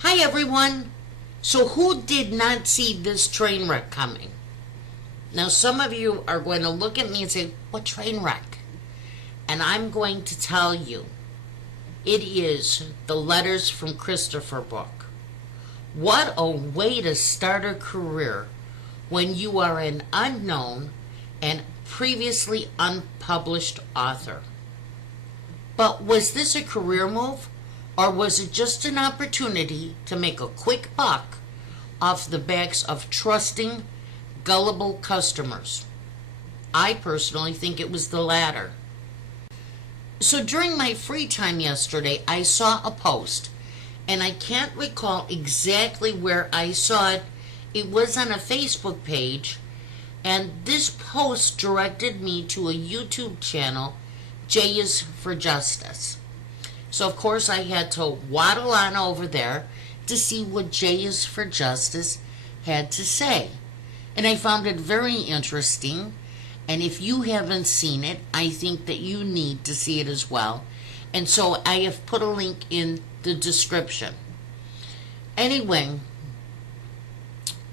Hi everyone! So who did not see this train wreck coming? Now some of you are going to look at me and say, what train wreck? And I'm going to tell you, it is the Letters from Christopher book. What a way to start a career when you are an unknown and previously unpublished author. But was this a career move? Or was it just an opportunity to make a quick buck off the backs of trusting, gullible customers? I personally think it was the latter. So during my free time yesterday, I saw a post, and I can't recall exactly where I saw it. It was on a Facebook page, and this post directed me to a YouTube channel, J is for Justice. So of course I had to waddle on over there to see what J is for Justice had to say. And I found it very interesting. And if you haven't seen it, I think that you need to see it as well. And so I have put a link in the description. Anyway,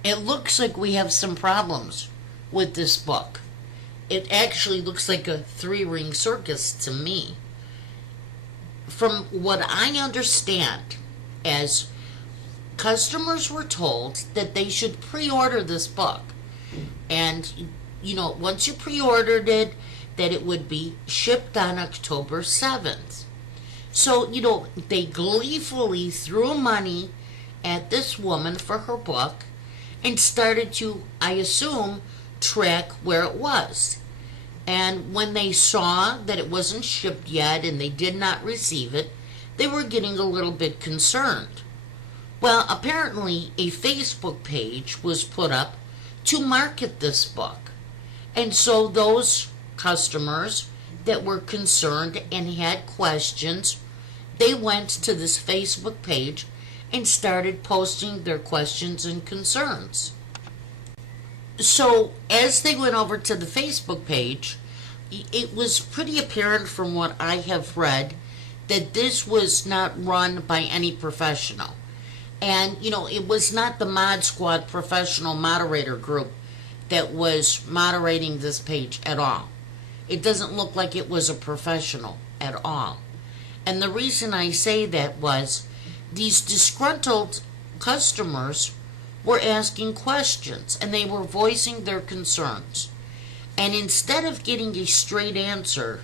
it looks like we have some problems with this book. It actually looks like a three-ring circus to me. From what I understand, as customers were told that they should pre-order this book, and once you pre-ordered it, that it would be shipped on October 7th. So they gleefully threw money at this woman for her book and started to, I assume, track where it was. And when they saw that it wasn't shipped yet and they did not receive it, they were getting a little bit concerned. Well, apparently a Facebook page was put up to market this book. And so those customers that were concerned and had questions, they went to this Facebook page and started posting their questions and concerns. So as they went over to the Facebook page, it was pretty apparent from what I have read that this was not run by any professional. And, it was not the Mod Squad professional moderator group that was moderating this page at all. It doesn't look like it was a professional at all. And the reason I say that was these disgruntled customers were asking questions and they were voicing their concerns. And instead of getting a straight answer,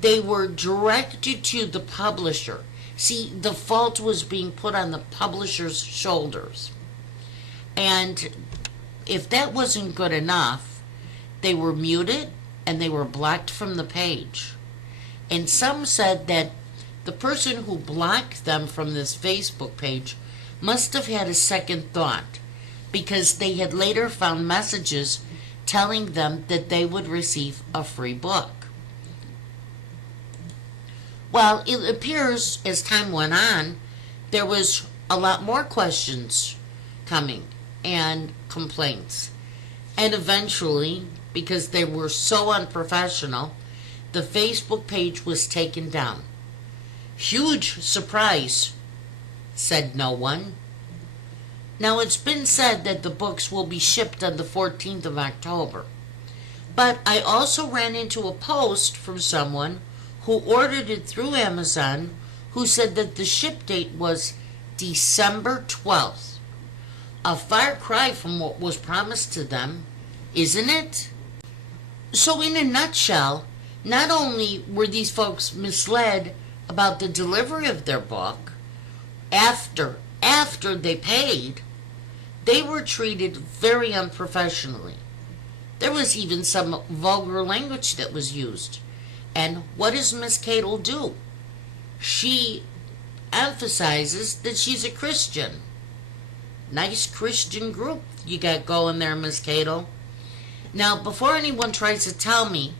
they were directed to the publisher. See, the fault was being put on the publisher's shoulders. And if that wasn't good enough, they were muted and they were blocked from the page. And some said that the person who blocked them from this Facebook page must have had a second thought, because they had later found messages telling them that they would receive a free book. Well, it appears as time went on, there was a lot more questions coming and complaints. And eventually, because they were so unprofessional, the Facebook page was taken down. Huge surprise, said no one. Now, it's been said that the books will be shipped on the 14th of October. But I also ran into a post from someone who ordered it through Amazon who said that the ship date was December 12th. A far cry from what was promised to them, isn't it? So in a nutshell, not only were these folks misled about the delivery of their book, after they paid, they were treated very unprofessionally. There was even some vulgar language that was used. And what does Miss Cadle do? She emphasizes that she's a Christian. Nice Christian group you got going there, Miss Cadle. Now, before anyone tries to tell me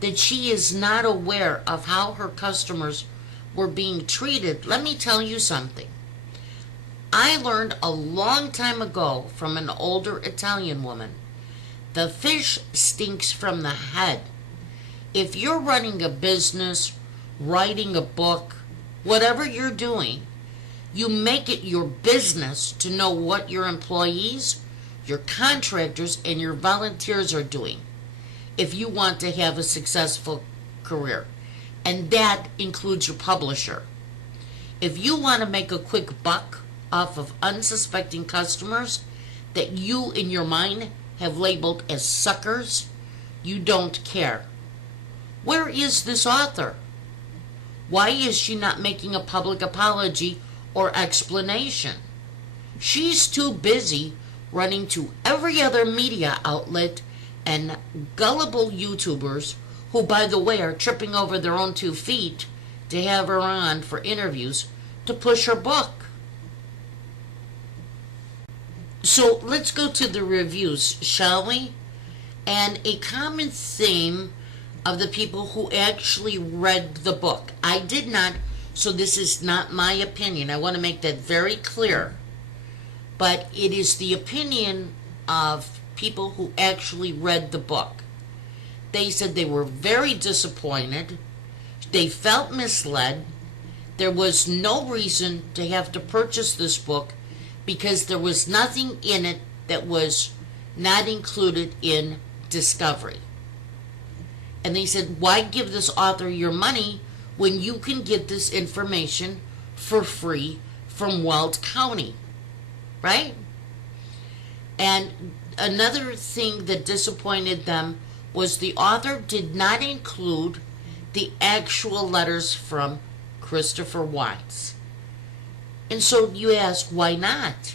that she is not aware of how her customers were being treated, let me tell you something. I learned a long time ago from an older Italian woman, the fish stinks from the head. If you're running a business, writing a book, whatever you're doing, You make it your business to know what your employees, your contractors, and your volunteers are doing if you want to have a successful career. And that includes your publisher. If you want to make a quick buck off of unsuspecting customers that you in your mind have labeled as suckers, you don't care. Where is this author? Why is she not making a public apology or explanation? She's too busy running to every other media outlet and gullible YouTubers who, by the way, are tripping over their own 2 feet to have her on for interviews to push her book. So let's go to the reviews, shall we? And a common theme of the people who actually read the book. I did not, so this is not my opinion. I want to make that very clear. But it is the opinion of people who actually read the book. They said they were very disappointed. They felt misled. There was no reason to have to purchase this book because there was nothing in it that was not included in Discovery. And they said, why give this author your money when you can get this information for free from Weld County, right? And another thing that disappointed them was the author did not include the actual letters from Christopher Watts. And so you ask, why not?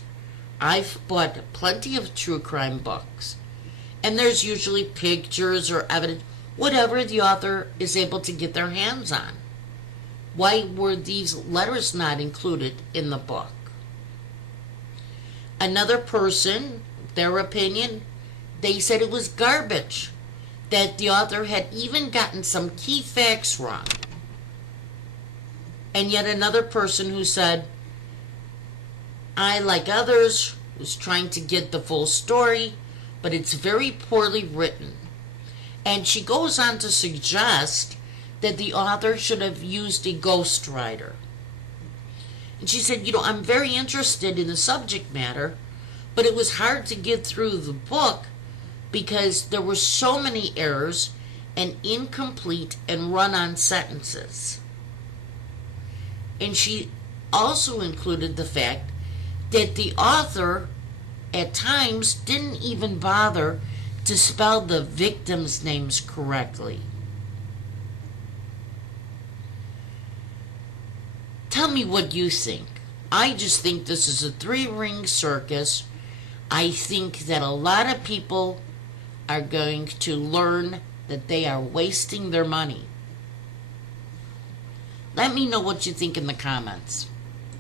I've bought plenty of true crime books, and there's usually pictures or evidence, whatever the author is able to get their hands on. Why were these letters not included in the book? Another person, their opinion, they said it was garbage, that the author had even gotten some key facts wrong. And yet another person who said, I, like others, was trying to get the full story, but it's very poorly written. And she goes on to suggest that the author should have used a ghostwriter. And she said, I'm very interested in the subject matter, but it was hard to get through the book because there were so many errors and incomplete and run-on sentences. And she also included the fact that the author at times didn't even bother to spell the victims' names correctly. Tell me what you think. I just think this is a 3-ring circus. I think that a lot of people are going to learn that they are wasting their money. Let me know what you think in the comments.